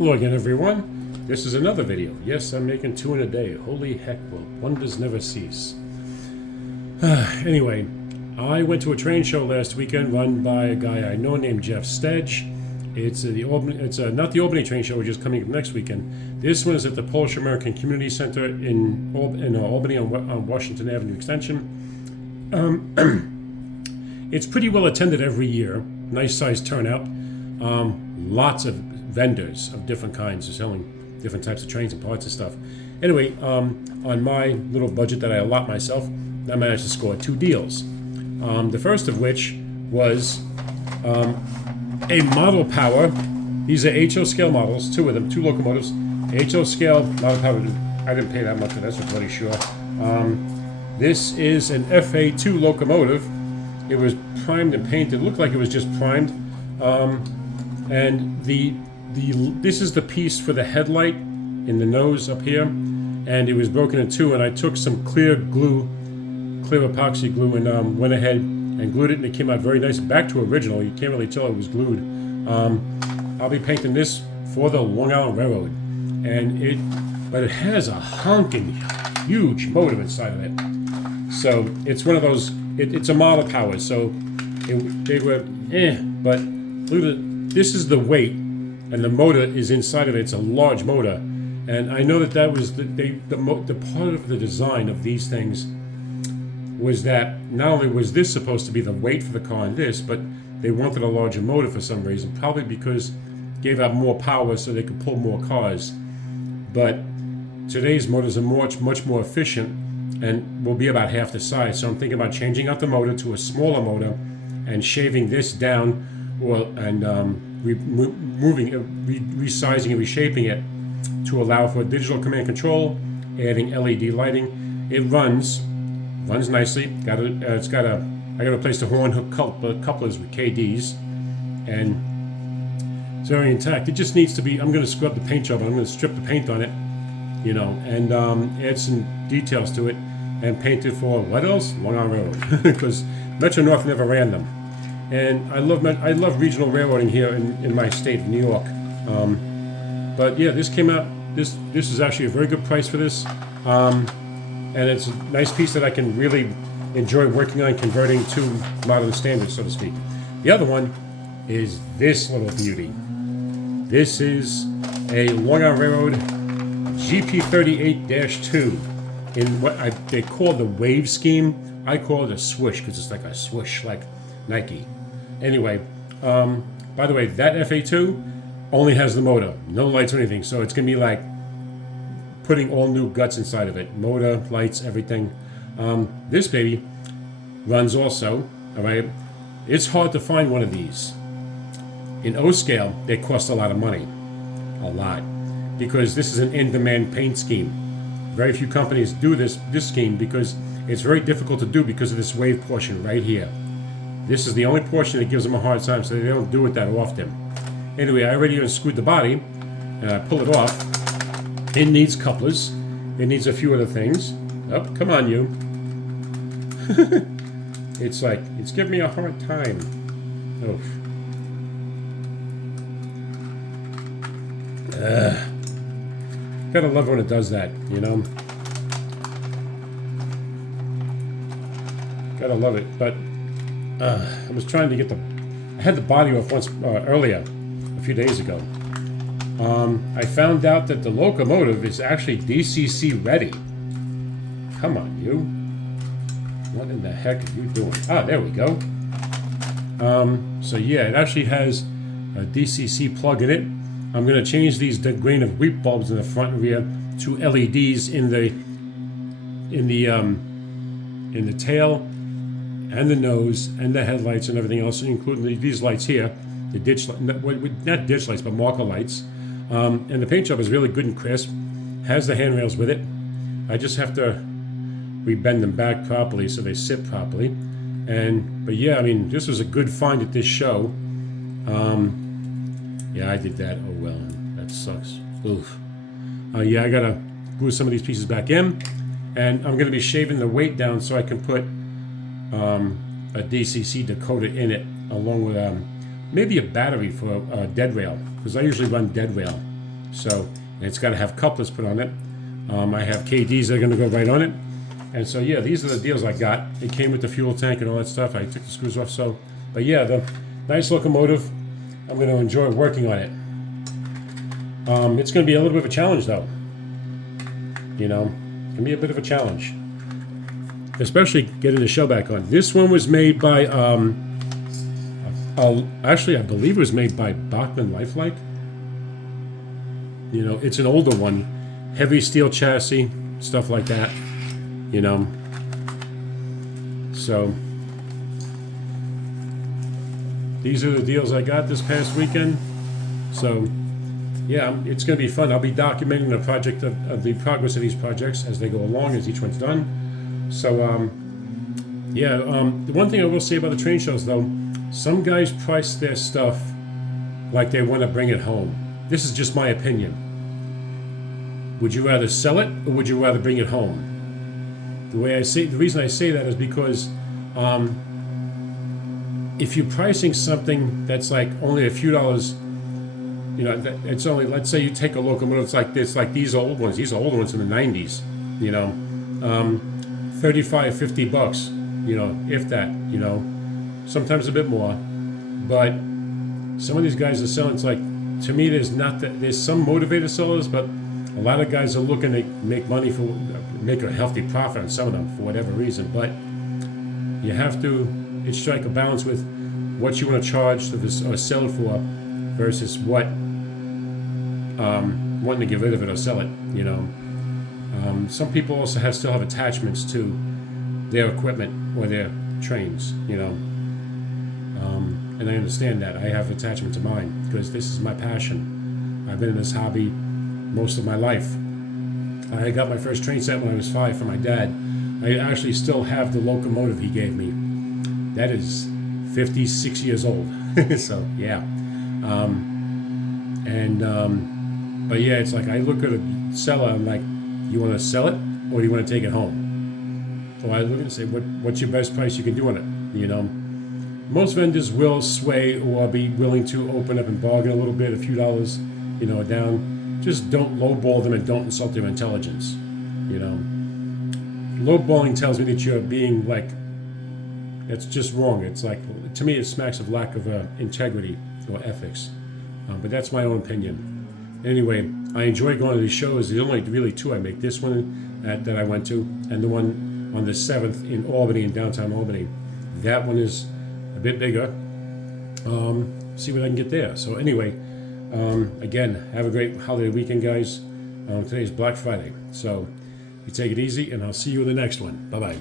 Hello again, everyone. This is another video. Yes, I'm making 2 in a day. Holy heck, well, wonders never cease. Anyway, I went to a train show last weekend run by a guy I know named Jeff Stedge. It's not the Albany train show, which is coming up next weekend. This one is at the Polish American Community Center in Albany on Washington Avenue Extension. It's pretty well attended every year. Nice sized turnout. Lots of vendors of different kinds are selling different types of trains and parts and stuff. Anyway, on my little budget that I allot myself, I managed to score 2 deals. The first of which was a model power. These are HO scale models, 2 of them, 2 locomotives. HO scale model power. I didn't pay that much for this, I'm pretty sure. This is an FA2 locomotive. It was primed and painted. It looked like it was just primed. And this is the piece for the headlight in the nose up here, and it was broken in 2, and I took some clear epoxy glue, and went ahead and glued it, and it came out very nice, back to original. You can't really tell it was glued. I'll be painting this for the Long Island Railroad, but it has a honking huge motor inside of it. So it's one of those. It's a model power, so they were but look at it. This is the weight, and the motor is inside of it. It's a large motor, and I know that was the part of the design of these things was that not only was this supposed to be the weight for the car in this, but they wanted a larger motor for some reason, probably because it gave out more power so they could pull more cars. But today's motors are much more efficient and will be about half the size. So I'm thinking about changing out the motor to a smaller motor and shaving this down, resizing and reshaping it to allow for digital command control, adding LED lighting. It runs nicely. I got to replace the horn hook couplers with KDs, and it's very intact. It just needs to be. I'm going to scrub the paint job. I'm going to strip the paint on it, and add some details to it, and paint it for what else? Long Island Railroad, because Metro North never ran them. And I love regional railroading here in my state of New York. But yeah, this came out. This is actually a very good price for this, and it's a nice piece that I can really enjoy working on, converting to modern standards, so to speak. The other one is this little beauty. This is a Long Island Railroad GP38-2 in what they call the wave scheme. I call it a swoosh because it's like a swoosh, like Nike. Anyway, by the way, that FA2 only has the motor, no lights or anything, so it's going to be like putting all new guts inside of it. Motor, lights, everything. This baby runs also, all right? It's hard to find one of these. In O scale, they cost a lot of money. A lot. Because this is an in-demand paint scheme. Very few companies do this scheme because it's very difficult to do because of this wave portion right here. This is the only portion that gives them a hard time, so they don't do it that often. Anyway, I already unscrewed the body, and I pull it off. It needs couplers. It needs a few other things. Oh, come on, you. It's giving me a hard time. Oof. Gotta love when it does that, Gotta love it, but I was trying to get I had the body off once earlier, a few days ago. I found out that the locomotive is actually DCC ready. Come on, you. What in the heck are you doing? Ah, there we go. So yeah, it actually has a DCC plug in it. I'm going to change these grain of wheat bulbs in the front and rear to LEDs in the tail and the nose and the headlights and everything else, including these lights here, the not ditch lights, but marker lights. And the paint job is really good and crisp. Has the handrails with it. I just have to rebend them back properly so they sit properly. But yeah, I mean, this was a good find at this show. Yeah, I did that. Oh well, that sucks. Oof. Yeah, I gotta glue some of these pieces back in, and I'm gonna be shaving the weight down so I can put a DCC decoder in it, along with maybe a battery for dead rail, because I usually run dead rail. So and it's got to have couplers put on it. I have KDs that are going to go right on it. And so yeah, these are the deals I got. It came with the fuel tank and all that stuff. I took the screws off. So, but yeah, the nice locomotive. I'm going to enjoy working on it. It's going to be a little bit of a challenge though. You know, it can be a bit of a challenge, especially getting the shell back on. This one was made by, actually, I believe it was made by Bachmann Lifelike. You know, it's an older one, heavy steel chassis, stuff like that. You know, so these are the deals I got this past weekend. So yeah, it's going to be fun. I'll be documenting the project of the progress of these projects as they go along, as each one's done. So yeah, the one thing I will say about the train shows though, some guys price their stuff like they want to bring it home. This is just my opinion. Would you rather sell it or would you rather bring it home? The reason I say that is because if you're pricing something that's like only a few dollars, you know, it's only, let's say you take a locomotive, it's like this, like these old ones. These are old ones in the 90s, you know, 35, 50 bucks, you know, if that, you know, sometimes a bit more. But some of these guys are selling, it's like, to me, there's some motivated sellers, but a lot of guys are looking to make money make a healthy profit on some of them for whatever reason. But you have to strike a balance with what you want to charge to this or sell it for versus what wanting to get rid of it or sell it. You know, some people also still have attachments to their equipment or their trains. You know, and I understand that. I have attachment to mine because this is my passion. I've been in this hobby most of my life. I got my first train set when I was 5 from my dad. I actually still have the locomotive he gave me. That is 56 years old. So yeah. But yeah, it's like I look at a seller, I'm like, you want to sell it or do you want to take it home? So I look and say, what's your best price you can do on it? You know, most vendors will sway or be willing to open up and bargain a little bit, a few dollars, you know, down. Just don't lowball them and don't insult their intelligence. You know, lowballing tells me that you're being like, it's just wrong. It's like, to me, it smacks of lack of integrity or ethics. But that's my own opinion. Anyway, I enjoy going to these shows. There's only really 2 I make. This one that I went to, and the one on the 7th in Albany, in downtown Albany. That one is a bit bigger. See what I can get there. So anyway, again, have a great holiday weekend, guys. Today's Black Friday. So you take it easy, and I'll see you in the next one. Bye-bye.